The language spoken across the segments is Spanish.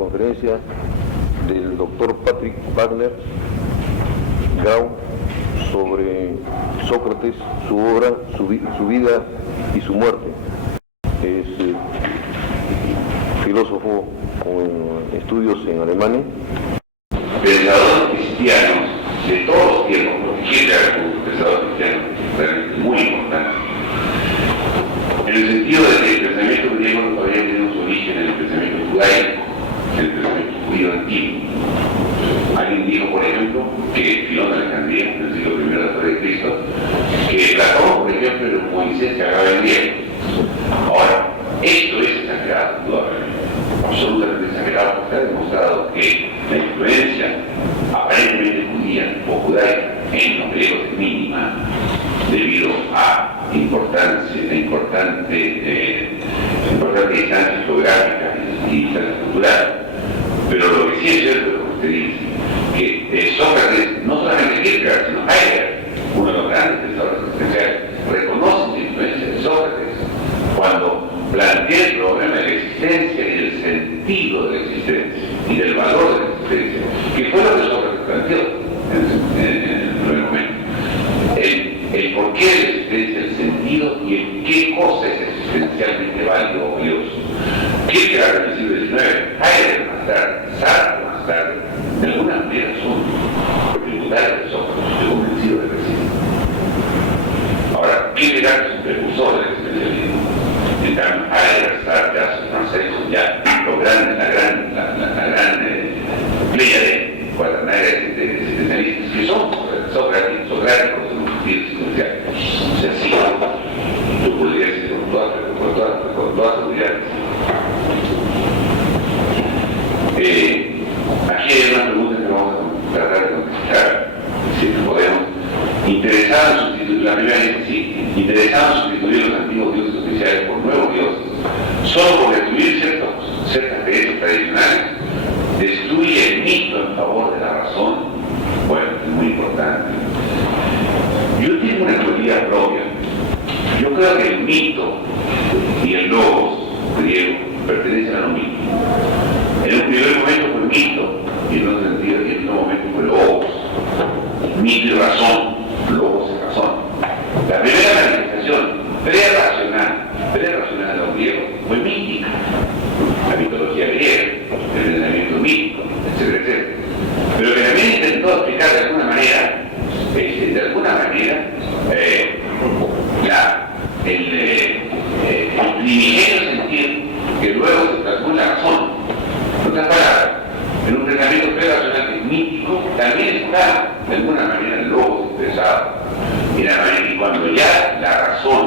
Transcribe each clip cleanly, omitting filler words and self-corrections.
conferencia del doctor Patrick Wagner Grau sobre Sócrates, su obra, su vida y su muerte. Es filósofo con estudios en Alemania. Pensadores cristianos de todos los tiempos, porque Hitler fue un pensador cristiano realmente muy importante, en el sentido de que el pensamiento griego todavía tiene su origen en el pensamiento judaico, en el pensamiento judío antiguo. Alguien dijo, por ejemplo, que Filón de Alejandría, en el siglo I después de Cristo, que Platón, por ejemplo, era un Moisés que hablaba en griego. Ahora, esto es exagerado, indudablemente, absolutamente exagerado, porque está demostrado que la influencia aparentemente judía o judaica en los griegos es mínima, debido a importante distancia geográfica y distancia cultural. Pero lo que sí es cierto, como usted dice, que Sócrates, no solamente Kierkegaard, sino Heidegger, uno de los grandes pensadores existenciales, reconoce la influencia de Sócrates cuando plantea el problema de la existencia y del sentido de la existencia y del valor de la existencia, que fue lo que Sócrates planteó en el primer momento. El porqué de la existencia, el sentido y el qué cosa es existencialmente válido o valioso. Kierkegaard en el siglo XIX, Heidegger más tarde, Sartre más tarde, de alguna manera son tributarios de Sócrates, estoy convencido de que sí. Ahora, Kierkegaard es un precursor del existencialismo. En cambio, Heidegger, Sartre, francés son ya la gran pléyade cuaternaria de existencialistas que son socráticos en un sentido existencial. O sea, sí, yo podría decir con toda seguridad. Aquí hay una pregunta que vamos a tratar de contestar, si podemos. La primera es sí, interesados en sustituir los antiguos dioses oficiales por nuevos dioses, solo por destruir ciertas creencias tradicionales, destruye el mito en favor de la razón. Bueno, es muy importante. Yo tengo una teoría propia. Yo creo que el mito y el logos griego pertenecen a lo mismo. En un primer momento fue mito, y en otro sentido, y en otro momento fue logos. Mito y razón, logos y razón. La primera manifestación prerracional de los griegos fue mítica. La mitología griega, el pensamiento mítico, etcétera. Pero que también intentó explicar de alguna manera, el primigenio sentido que luego se transformó en la razón. En otras palabras, en un pensamiento prerracional que es mítico, también está de alguna manera el logos expresado. Y cuando ya la razón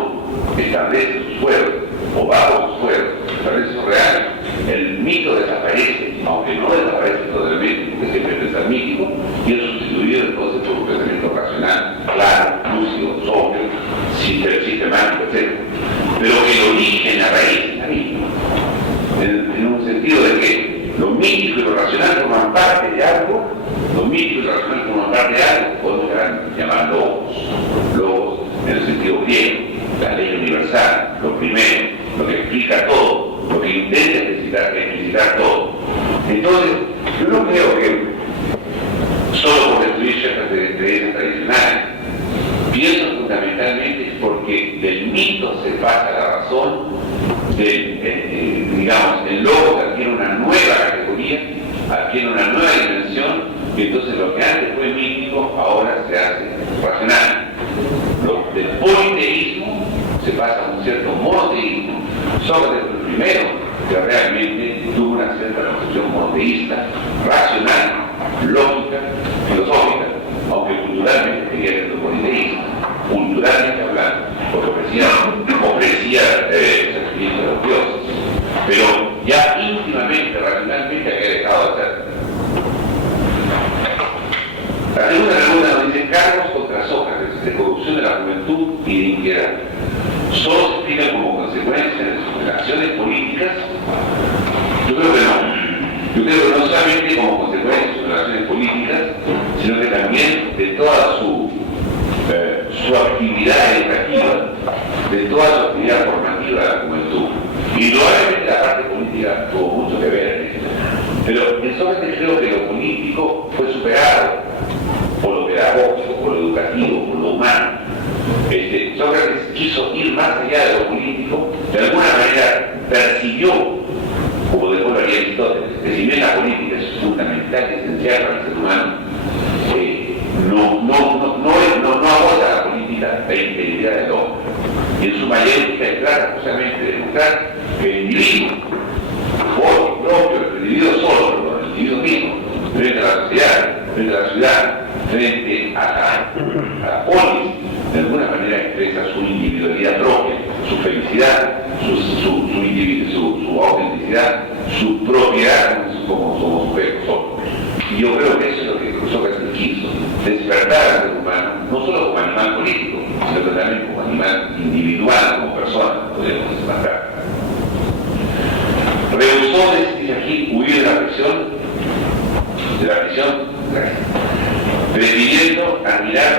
establece sus fueros, o bajo sus fueros, establece sus reales, el mito desaparece, aunque no desaparece totalmente, porque siempre es el mítico, y es sustituido entonces por un pensamiento racional, claro, lúcido, sobrio, sistemático, etc. Pero que el origen, la raíz es la misma. En un sentido de que lo mítico y lo racional forman parte de algo, podemos llamar logos en el sentido griego, la ley universal, lo primero, lo que explica todo, lo que intenta explicitar todo. Entonces, yo no creo que solo por destruir ciertas creencias tradicionales, pienso fundamentalmente es porque del mito se pasa a la razón, el logo que adquiere una nueva categoría, adquiere una nueva dimensión, y entonces lo que antes fue mítico ahora se hace racional. Del politeísmo se pasa a un cierto monoteísmo. Sócrates fue el primero que realmente tuvo una cierta concepción monoteísta, racional, lógica, filosófica, aunque culturalmente quería ser politeísta, culturalmente hablando, porque ofrecía sacrificio a los dioses, pero ya íntimamente, racionalmente había dejado de hacerlo. La segunda pregunta nos dice: cargos contra Sócrates de corrupción de la juventud y de impiedad solo se explican como consecuencia de sus relaciones políticas. Yo creo que no. Yo creo que no solamente como consecuencia de sus relaciones políticas, sino que también de toda su actividad educativa, de toda su actividad formativa de la juventud. Y probablemente la parte política tuvo mucho que ver en esto. Pero en Sócrates creo que lo político fue superado por lo pedagógico, por lo educativo, por lo humano. Sócrates quiso ir más allá de lo político, de alguna manera percibió, como después lo haría Aristóteles, que si bien la política es fundamental y esencial para el ser humano, no aborda la política la integridad del hombre. Y en su mayoría trata justamente de demostrar que el individuo, el individuo solo, el individuo mismo, frente a la sociedad, frente a la ciudad, frente a la polis, de alguna manera expresa su individualidad propia, su felicidad, su autenticidad, su propiedad como sujeto. Y yo creo que eso es lo que Sócrates quiso, despertar al ser humano, no solo como animal político, sino también como animal individual, como persona, podríamos despertar. Rehusó, dice aquí, huir de la prisión, prefiriendo admirar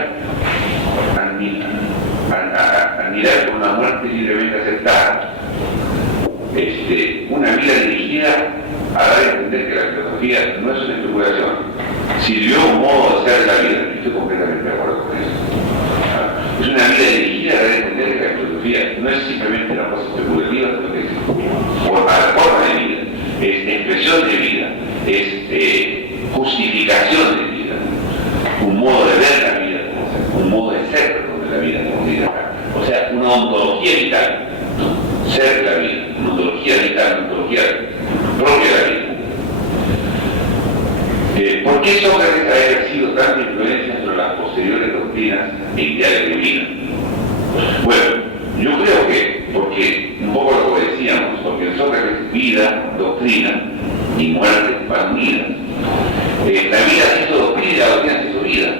con una muerte libremente aceptada, una vida dirigida a dar a entender que la filosofía no es una especulación, sirvió un modo de ser la vida. Estoy completamente de acuerdo con eso. Es una vida dirigida a dar a entender que la filosofía no es simplemente una cosa especulativa, sino que es forma de vida, es expresión de vida, es justificación de vida, un modo de ver la vida, un modo de ser de la vida, como dice acá. O sea, una ontología vital, ¿no? Ser la vida, una ontología vital, una ontología propia de la vida. ¿Por qué Sócrates ha ejercido tanta influencia sobre las posteriores doctrinas e ideales de vida? Bueno, yo creo que, porque un poco lo que decíamos, porque en Sócrates vida, doctrina y muerte van unidas. La vida se hizo doctrina y la doctrina se hizo vida.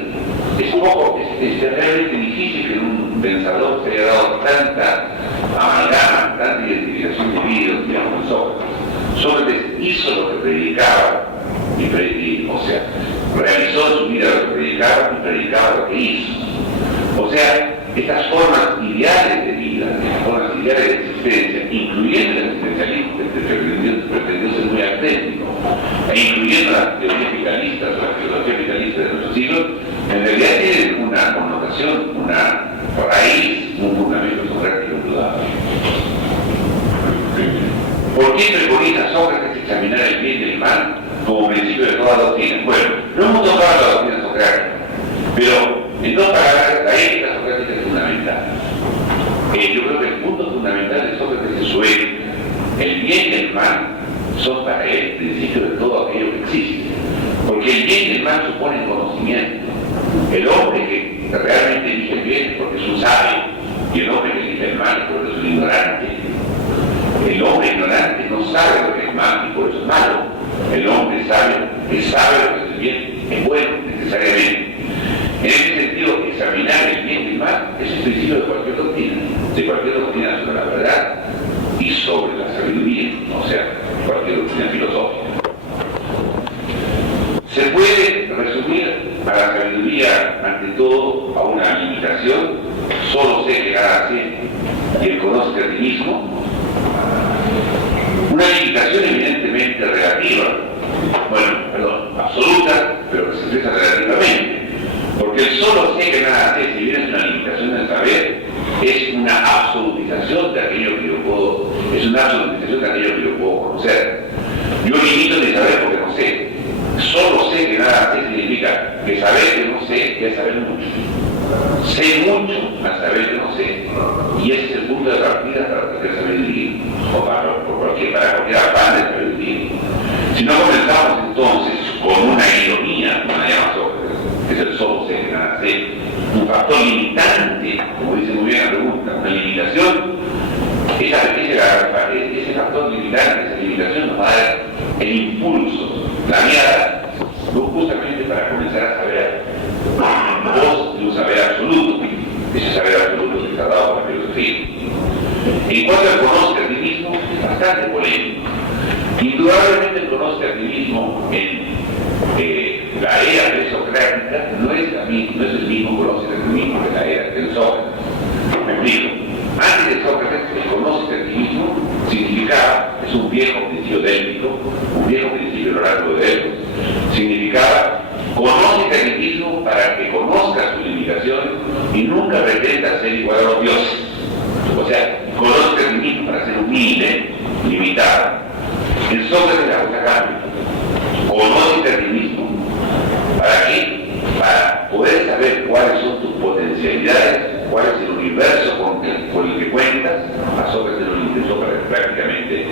Es realmente difícil que en un pensador se haya dado tanta amalgama, tanta identificación de vida, digamos, con Sócrates. Sócrates hizo lo que predicaba, realizó en su vida lo que predicaba y predicaba lo que hizo. O sea, estas formas ideales de vida, estas formas ideales de existencia, incluyendo el existencialismo, que pretendió ser muy auténtico, e incluyendo las teorías vitalistas, la filosofía vitalista de nuestro siglo, en realidad tienen una connotación, una raíz, un fundamento socrático indudable. ¿Por qué preconiza Sócrates examinar el bien y el mal como principio de toda doctrina? Bueno, no hemos tocado la doctrina socrática, pero en dos palabras, la ética socrática es fundamental. Yo creo que el punto fundamental de Sócrates es su ética. El bien y el mal son para él el principio de todo aquello que existe. Porque el bien y el mal suponen conocimiento. El hombre que realmente elige el bien es porque es un sabio, y el hombre que elige el mal es porque es un ignorante. El hombre ignorante no sabe lo que es mal y por eso es malo. El hombre sabio que sabe lo que es bien es bueno necesariamente. En ese sentido, examinar el bien y el mal es el principio de cualquier doctrina sobre la verdad y sobre la sabiduría, o sea, cualquier doctrina filosófica. Se puede resumir a la sabiduría, ante todo, a una limitación: solo sé que nada sé y el conoce a ti mismo. Una limitación evidentemente relativa, absoluta, pero que se expresa relativamente. Porque el solo sé que nada sé, si bien es una limitación del saber, es una absolutización de aquello que yo puedo, conocer. Yo limito mi saber porque no sé. Solo sé que nada sé significa que saber que no sé es saber mucho. Sé mucho al saber que no sé. Y ese es el punto de partida para cualquier sabiduría, o para cualquier afán de sabiduría. Si no comenzamos entonces con una ironía, como la llama Sócrates, que es el solo sé que nada sé, un factor limitante, como dice muy bien la pregunta, una limitación, ese factor limitante, esa limitación nos va a dar el impulso, la mirada, justamente para comenzar a saber vos de un saber absoluto, ese saber absoluto que está dado por la filosofía. En cuanto al conoce a ti mismo, es bastante polémico. Indudablemente el conoce a ti mismo en la era presocrática no es el mismo conoce a ti mismo que la era del Sócrates. Me explico. Antes de Sócrates, el conoce a ti mismo significaba, eso es un viejo principio délfico, un viejo principio del oráculo de Delfos. Significaba: conócete a ti mismo para que conozcas tus limitaciones y nunca pretendas ser igual a los dioses. O sea, conócete a ti mismo para ser humilde, limitado. En Sócrates la cosa cambia. Conócete a ti mismo. ¿Para qué? Para poder saber cuáles son tus potencialidades, cuál es el universo con el que cuentas. A Sócrates no le interesó prácticamente,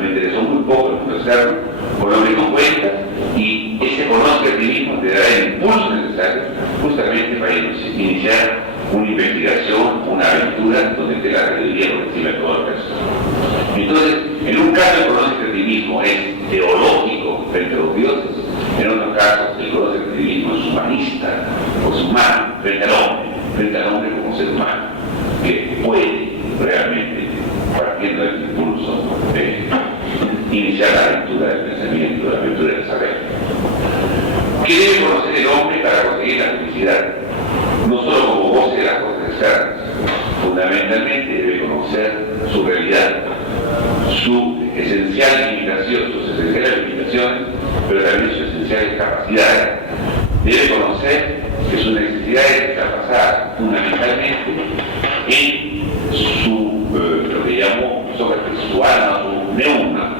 le interesó muy poco el mundo externo, con lo que tú cuentas, y ese conoce a ti mismo te dará el impulso necesario justamente para iniciar una investigación, una aventura donde te la sabiduría por encima de todo el resto. Entonces, en un caso el conoce a ti mismo es teológico frente a los dioses, en otros casos el conoce a ti mismo es humanista, o es humano, frente al hombre como ser humano, que puede realmente, partiendo del impulso de iniciar la aventura del pensamiento, la aventura del saber. ¿Qué debe conocer el hombre para conseguir la felicidad? No solo como voz de las cosas externas, fundamentalmente debe conocer su realidad, su esencial limitación, sus esenciales limitaciones, pero también sus esenciales capacidades. Debe conocer que sus necesidades están basadas fundamentalmente en lo que llamó Sócrates su alma, su neuma.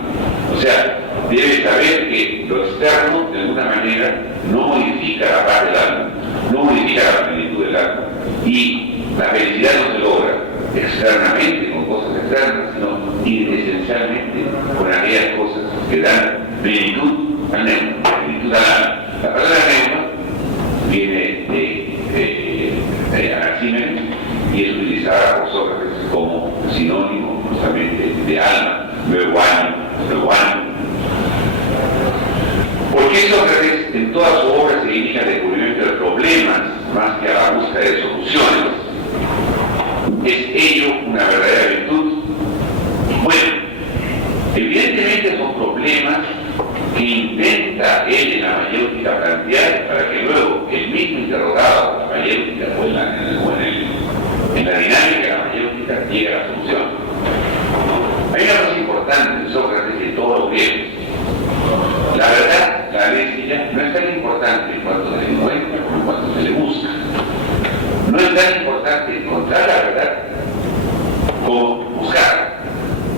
O sea, debe saber que lo externo, de alguna manera, no modifica la paz del alma, no modifica la plenitud del alma, y la felicidad no se logra externamente con cosas externas, sino esencialmente con aquellas cosas que dan plenitud al neuma, plenitud al alma. La palabra neuma viene de Anaxímenes y es utilizada por Sócrates como sinónimo justamente de alma, nuevo ánimo. ¿Por qué Sócrates en toda su obra se dirige al descubrimiento de problemas más que a la búsqueda de soluciones? ¿Es ello una verdadera virtud? Bueno, evidentemente son problemas que intenta él en la mayéutica plantear para que luego el mismo interrogado en la mayéutica o en la dinámica de la mayéutica llegue a la solución. Hay una cosa importante en Sócrates y en todos los griegos. La verdad, la alegría, no es tan importante en cuanto se le encuentra como en cuanto se le busca. No es tan importante encontrar la verdad como buscarla,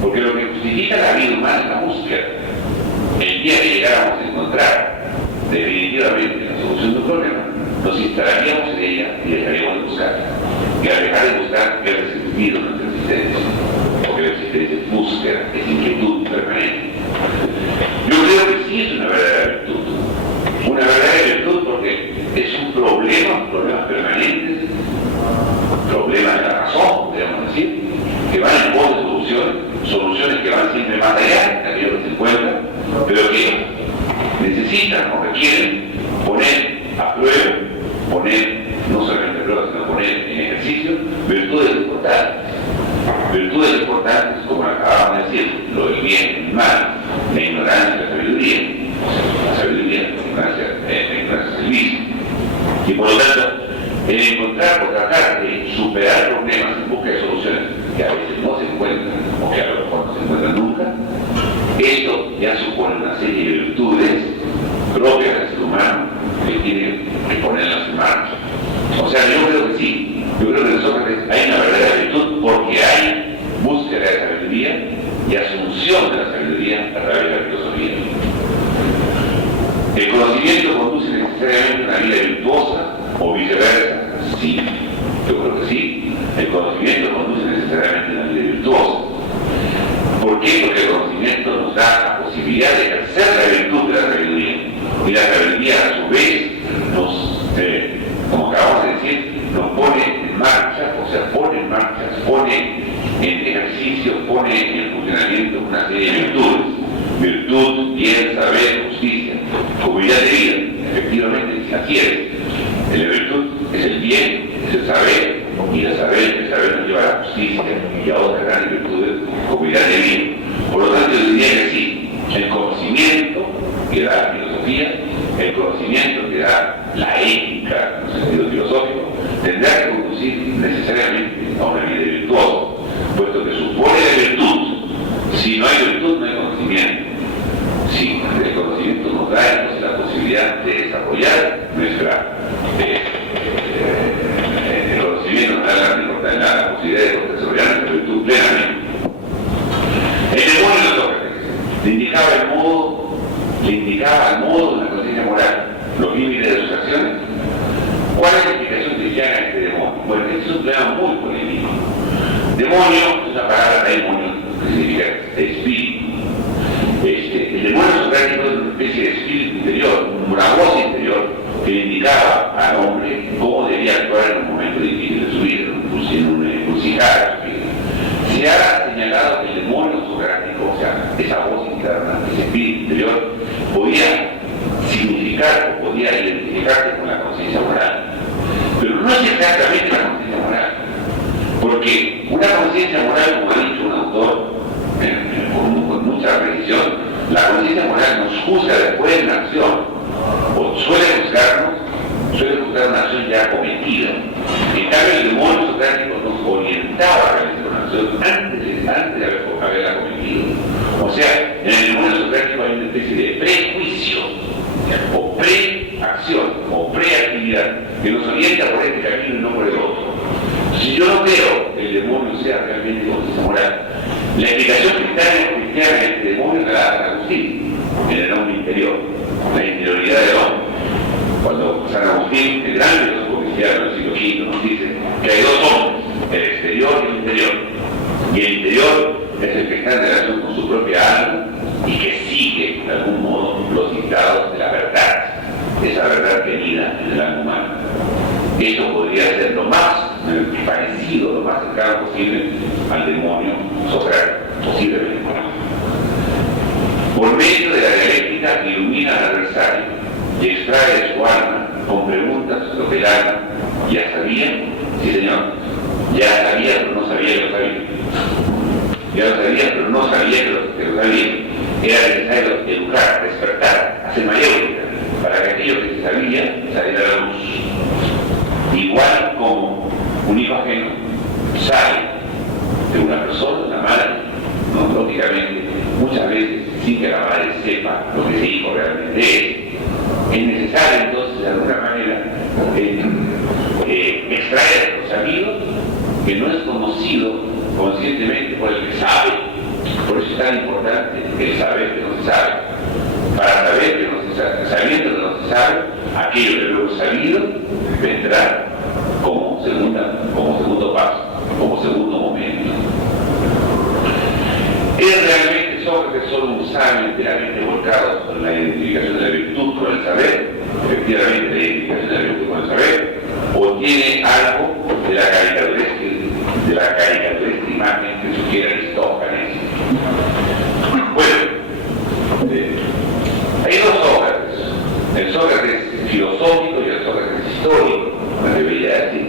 porque lo que justifica la vida humana es la búsqueda. El día que llegáramos a encontrar definitivamente la solución de un problema, nos instalaríamos en ella y dejaríamos de buscarla. Y al dejar de buscar, pierde sentido nuestra existencia, porque la existencia es búsqueda, es inquietud permanente. Yo creo que sí es una verdadera virtud. Una verdadera virtud porque es un problema, problemas permanentes, problemas de la razón, podríamos decir, que van en pos de soluciones que van siempre más allá de aquello que se encuentra, pero que necesitan o requieren poner a prueba, no solamente a prueba, sino poner en ejercicio virtudes importantes como acabamos de decir, lo del bien y el mal, la ignorancia y la sabiduría, la ignorancia es el vicio. Y por lo tanto, el encontrar o tratar de superar problemas en busca de soluciones que a veces no se encuentran o que a lo mejor no se encuentran nunca, esto ya supone una serie de virtudes propias del ser humano que tiene que ponerlas en marcha. O sea, yo creo que sí, yo creo que en Sócrates hay una verdadera virtud porque hay búsqueda de sabiduría y asunción de la sabiduría a través de la filosofía. ¿El conocimiento conduce necesariamente a una vida virtuosa o viceversa? Sí, yo creo que sí. El conocimiento conduce necesariamente a una vida virtuosa. ¿Por qué? Porque el conocimiento nos da la posibilidad de ejercer la virtud de la sabiduría. Y la sabiduría, a su vez, como acabamos de decir, nos pone en marcha, pone en ejercicio, pone en funcionamiento una serie de virtudes. Virtud, bien, saber, justicia, comunidad de vida. Efectivamente, así es. La virtud es el bien, es el saber, y el saber nos lleva a la justicia y a otras grandes virtudes, comunidad de vida. Por lo tanto, yo diría que sí, el conocimiento que da la filosofía, el conocimiento que da la ética en el sentido filosófico, tendrá que conducir necesariamente a una vida virtuosa, puesto que supone la virtud. Si no hay virtud no hay conocimiento. Sí, el conocimiento nos da entonces la posibilidad de desarrollar nuestra... el conocimiento nos da la posibilidad de desarrollar nuestra virtud plenamente. El demonio de Sócrates le indicaba el modo de una conciencia moral, los límites de sus acciones. ¿Cuál es la explicación cristiana de este demonio? Bueno, este es un tema muy polémico. Demonio es una palabra demonio que significa espíritu. El demonio socrático es una especie de espíritu interior, una voz interior que le indicaba al hombre cómo debía actuar en un momento difícil de su vida, en una encrucijada de su vida. Se ha señalado que el demonio socrático, o sea, esa voz interna, ese espíritu interior, podía significar o podía identificarse con la conciencia moral. Pero no es exactamente la conciencia moral, porque una conciencia moral, como ha dicho un autor, con mucha precisión, la conciencia moral nos juzga después de una acción, o suele juzgar una acción ya cometida. En cambio, el demonio socrático nos orientaba a realizar una acción antes de haberla cometido. O sea, en el demonio socrático hay una especie de prejuicio, o preacción, o preactividad, que nos orienta por este camino y no por el otro. Si yo no creo que el demonio sea realmente conciencia moral, la explicación cristiana de este demonio la da San Agustín, en el hombre interior, la interioridad del hombre. Cuando San Agustín, el gran filósofo cristiano del siglo V, nos dice que hay dos hombres, el exterior y el interior. Y el interior es el que está en relación con su propia alma y que sigue, de algún modo, los dictados de la verdad, esa verdad venida en el alma humana. Eso podría ser lo más parecido, lo más cercano posible al demonio socrático, posiblemente. Por medio de la dialéctica ilumina al adversario y extrae de su alma con preguntas lo que el alma ya sabía. Sí, señor, ya sabía, pero no sabía que lo sabía. Ya lo sabía, pero no sabía que lo sabía. Era necesario educar, despertar, hacer mayéutica, para que aquello que se sabía saliera a la luz. Igual como un hijo ajeno sale de una persona, de una madre, ¿no? Lógicamente, muchas veces sin que la madre sepa lo que ese hijo realmente es necesario entonces de alguna manera extraer lo sabido que no es conocido conscientemente por el que sabe. Por eso es tan importante el saber que no se sabe. Para saber que no se sabe, sabiendo que no se sabe, aquello que luego sabido vendrá como segundo paso, como segundo momento. ¿Es realmente Sócrates solo un sabio enteramente volcado en la identificación de la virtud con el saber? Efectivamente, la identificación de la virtud con el saber, o tiene algo de la caricaturesca imagen que sugiere Aristófanes. Bueno, hay dos Sócrates, el Sócrates filosófico y el Sócrates histórico, me debería decir.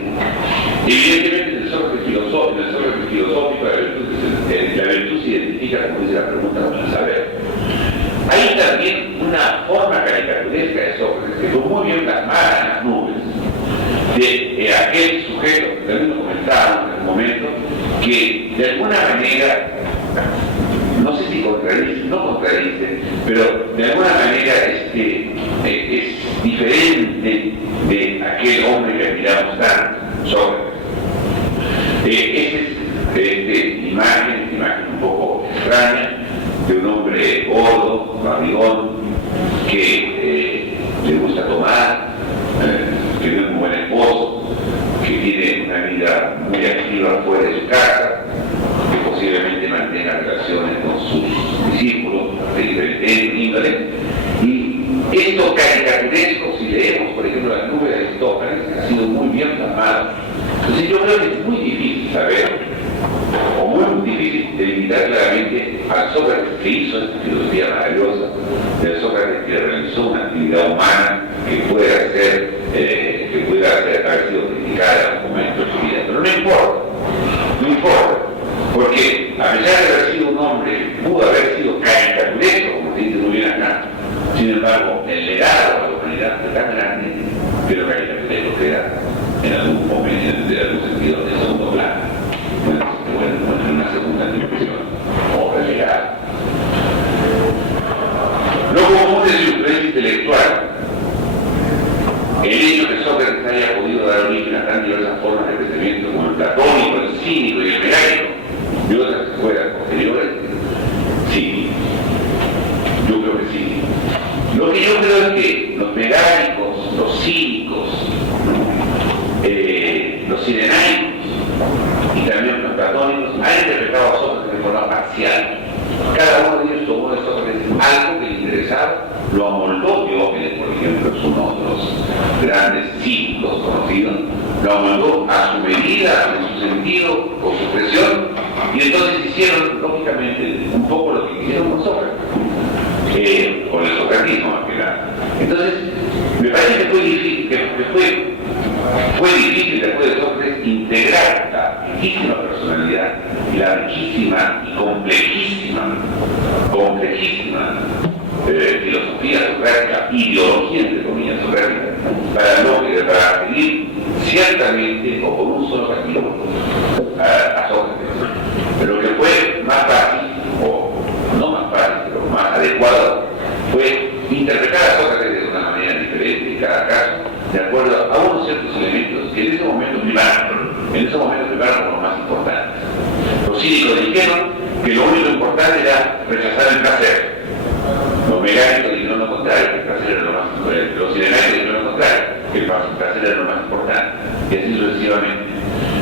Evidentemente en el Sócrates filosófico la virtud se identifica, como dice la pregunta, con el saber. Hay también una forma caricaturesca de Sócrates que fue muy bien plasmada en las nubes, de aquel sujeto, que también lo comentábamos en un momento, que de alguna manera, no sé si no contradice, pero de alguna manera es diferente de aquel hombre que admiramos tanto, Sócrates. Imagen un poco extraña, de un hombre gordo, barrigón, que le gusta tomar, que no es un buen esposo, que tiene una vida muy activa fuera de su casa, que posiblemente mantenga relaciones con sus discípulos de diferentes índole. Y esto caricaturesco, si leemos, por ejemplo, las nubes de Aristófanes, ha sido muy bien plasmado. Entonces yo creo que es muy difícil saber, o muy difícil delimitar claramente al Sócrates que hizo esta filosofía maravillosa, del Sócrates que realizó una actividad humana que pueda haber sido criticada en algún momento de su vida. Pero no importa, porque a pesar de haber sido un hombre, pudo haber sido caricaturesco, como se dice muy bien acá. Sin embargo, el legado a la humanidad fue tan grande que lo caricaturesco queda en algún momento, en algún sentido, en segundo plano. Bueno, en una segunda dimensión, o relegado. lo mandó a su medida, en su sentido, con su expresión, y entonces hicieron, lógicamente, un poco lo que hicieron con Sócrates, con el socratismo más que nada. Entonces, me parece que fue difícil, fue difícil después de Sócrates integrar la riquísima personalidad y la riquísima y complejísima filosofía socrática, ideología entre comillas socrática, para seguir ciertamente o con un solo camino a Sócrates. Pero lo que fue más fácil, o no más fácil, pero más adecuado, fue interpretar a Sócrates de una manera diferente en cada caso, de acuerdo a unos ciertos elementos que en ese momento primaron como los más importantes. Los cínicos dijeron que lo único importante era rechazar el placer. Los mecánicos dijeron lo contrario, que el placer era lo más importante. Los cinemáticos dijeron lo contrario, que el placer era lo más importante. Y así sucesivamente.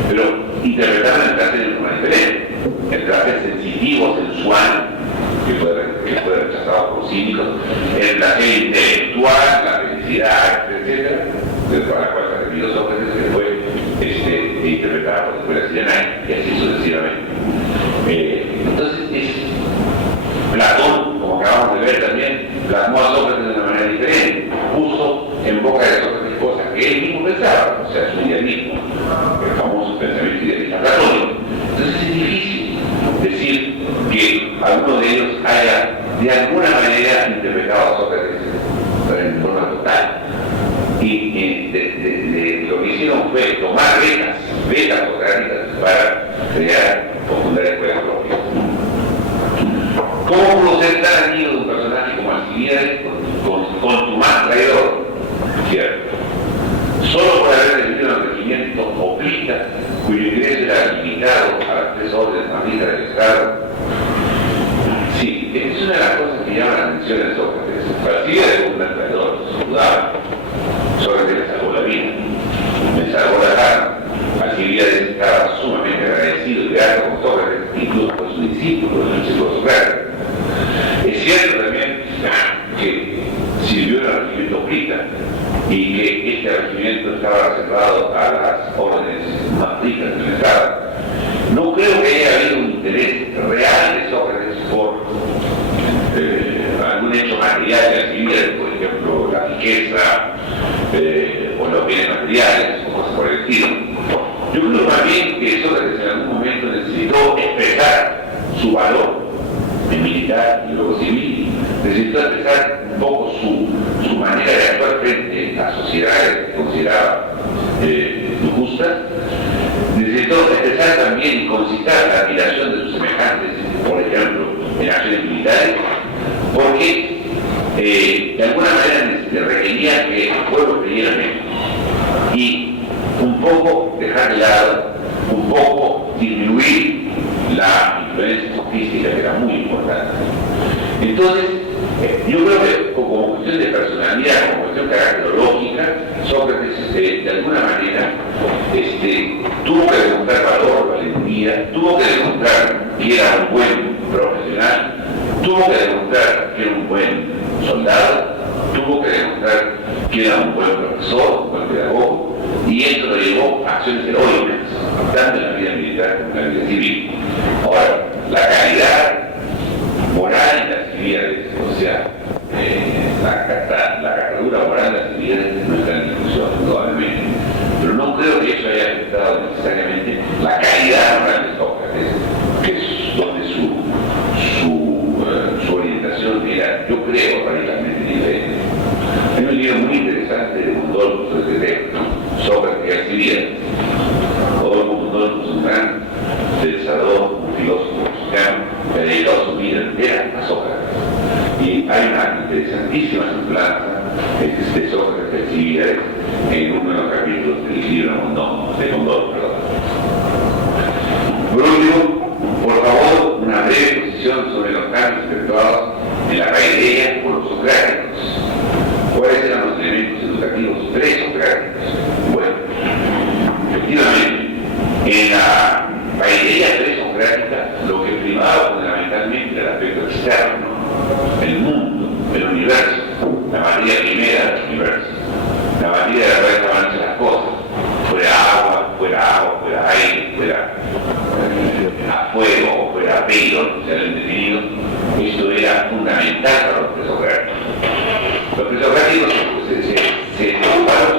Pero interpretaron el placer de forma diferente. El placer sensitivo, sensual, que fue rechazado por los cínicos, el placer intelectual, la felicidad, etc., para la cual se refirió Sócrates, que fue interpretado por la escuela cinemática, y así sucesivamente. Entonces, Platón, como acabamos de ver también, plasmó a Sócrates de una manera diferente, puso en boca de Sócrates cosas que él mismo pensaba, o sea, su idealismo, el famoso pensamiento idealista platónico. Entonces es difícil decir que alguno de ellos haya de alguna manera interpretado a Sócrates en forma total. Y lo que hicieron fue tomar becas socráticas para crear o fundar escuelas propias. ¿Cómo pudo ser tan amigo de un personaje como Alcibiades con tu más traidor? ¿Cierto? Solo por haber recibido un regimiento oplita, cuyo ingreso era limitado a las 3 órdenes más ricas del Estado. Sí, es una de las cosas que llaman la atención de Sócrates. Alcibiades fue un gran traidor, se dudaba. Sócrates le salvó la vida, le salvó la cara. Alcibiades estaba sumamente agradecido y grato con Sócrates, incluso fue su discípulo en el círculo socrático. Es cierto también que sirvió en el regimiento oplita y que este regimiento estaba reservado a las órdenes más ricas del Estado. No creo que haya habido un interés real de Sócrates por algún hecho material de Alcibiades, por ejemplo, la riqueza o los bienes materiales o cosas por el estilo. Yo creo más bien que Sócrates en algún momento necesitó expresar su valor de militar y luego civil, necesitó expresar un poco su manera de actuar frente a sociedades que consideraba injustas, necesitó expresar también y concitar la admiración de sus semejantes, por ejemplo, en acciones militares, porque de alguna manera requería que el pueblo creyera en él y un poco dejar de lado, un poco disminuir la influencia sofística que era muy importante. Entonces, yo creo que como cuestión de personalidad, como cuestión caracterológica, Sócrates de alguna manera tuvo que demostrar valor, valentía, tuvo que demostrar que era un buen profesional, tuvo que demostrar que era un buen soldado, tuvo que demostrar que era un buen profesor, un buen pedagogo, y esto lo llevó a acciones heroicas, tanto en la vida militar como en la vida civil. Ahora, la calidad moral de Alcibiades, o sea, la catadura moral de Alcibiades no está en discusión, probablemente, pero no creo que eso haya afectado necesariamente la calidad moral de Sócrates, que es donde su orientación era, yo creo, radicalmente diferente. Hay un libro muy interesante de Mundolfo sobre este tema, Sócrates y Alcibiades. Mundolfo es un gran pensador, un filósofo mexicano que ha dedicado su vida entera a Sócrates. Y hay una interesantísima semblanza de Sócrates y Alcibiades en uno de los capítulos del libro de Mundolfo. Por último, por favor, una breve exposición sobre los cambios efectuados en la paideia por los socráticos. ¿Cuáles eran los elementos educativos presocráticos? Bueno, efectivamente, en la paideia presocrática lo que primaba fundamentalmente era el aspecto externo, el mundo, el universo, la materia primera del universo, la materia de la cual estaban hechas las cosas, fuera agua, fuera aire, fuera a fuego o fuera a pelo, se han definido, esto era fundamental para los presocráticos. Los presocráticos se preocuparon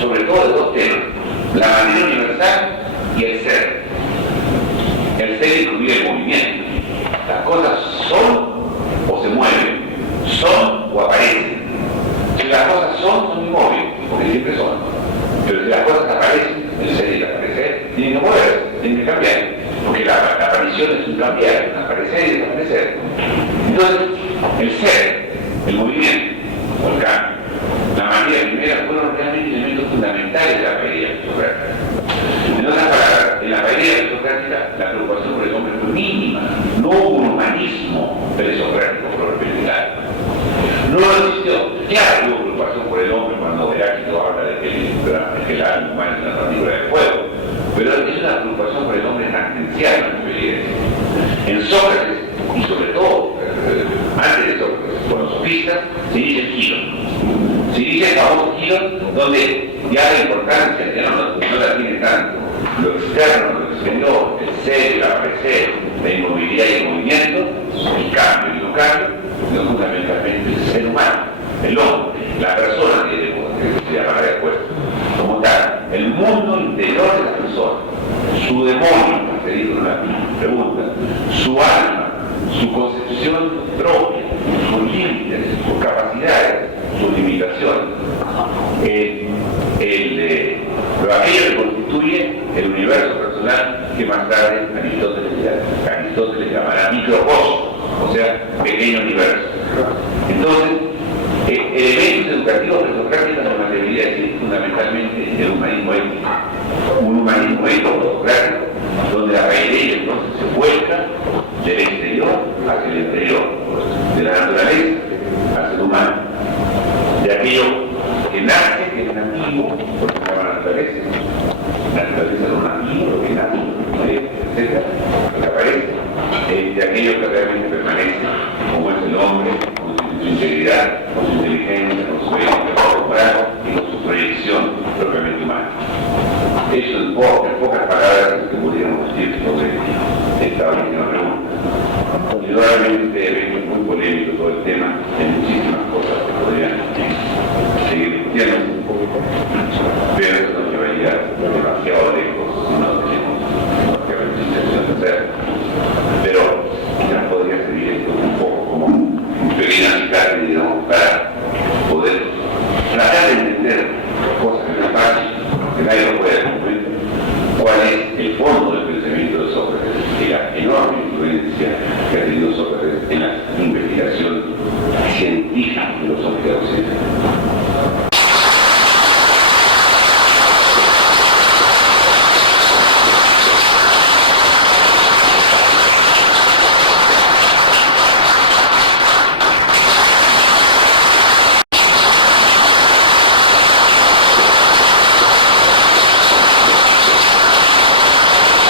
sobre todo de dos temas: la manera universal y el ser. El ser incluye el movimiento. Las cosas son o se mueven, son o aparecen. Si las cosas son inmóviles, porque siempre son. Pero si las cosas aparecen, el ser y el aparecer, tienen que moverse, tienen que cambiar. Porque la aparición es un cambiar, un aparecer y desaparecer. Entonces, el ser, el movimiento, o el cambio, la manera primera fueron realmente elementos fundamentales de la paella aristocrática. En otras palabras, en la paella aristocrática la preocupación por el hombre fue mínima. No hubo un humanismo presocrático propietario. No existió. Claro, hubo preocupación por el hombre cuando Heráclito habla de que el alma humana es una partícula de fuego. Pero es una preocupación por el hombre tangencial en la evidencia. En Sócrates, y sobre todo antes de Sócrates, con los sofistas, se dice el giro. Se dice el famoso giro, donde ya la importancia ya no la tiene tanto lo externo, lo exterior, el ser, el aparecer, la inmovilidad y el movimiento, el cambio y lo cambio, sino fundamentalmente el ser humano, el hombre, la persona que se llamará después, como tal, el mundo interior de la persona, su demonio, como se dijo en la pregunta, su alma, su concepción propia, sus límites, sus capacidades, sus limitaciones, pero aquello que constituye el universo personal que más tarde Aristóteles llamará microcosmos, o sea, pequeño universo. Entonces, elementos educativos presocráticos nos debería decir fundamentalmente el humanismo ético. Un humanismo ético-presocrático, donde la paella entonces se vuelca del exterior hacia el interior, de la naturaleza hacia el humano, de aquello que nace, que es nativo, porque se llama naturaleza es lo nativo, lo que nace, etc., lo que aparece, de aquello que realmente permanece, como es el hombre, con su integridad, con su inteligencia, con su ética moral y con su proyección propiamente humana. Eso en pocas palabras que pudiéramos decir sobre esta última pregunta. Indudablemente es muy polémico todo el tema.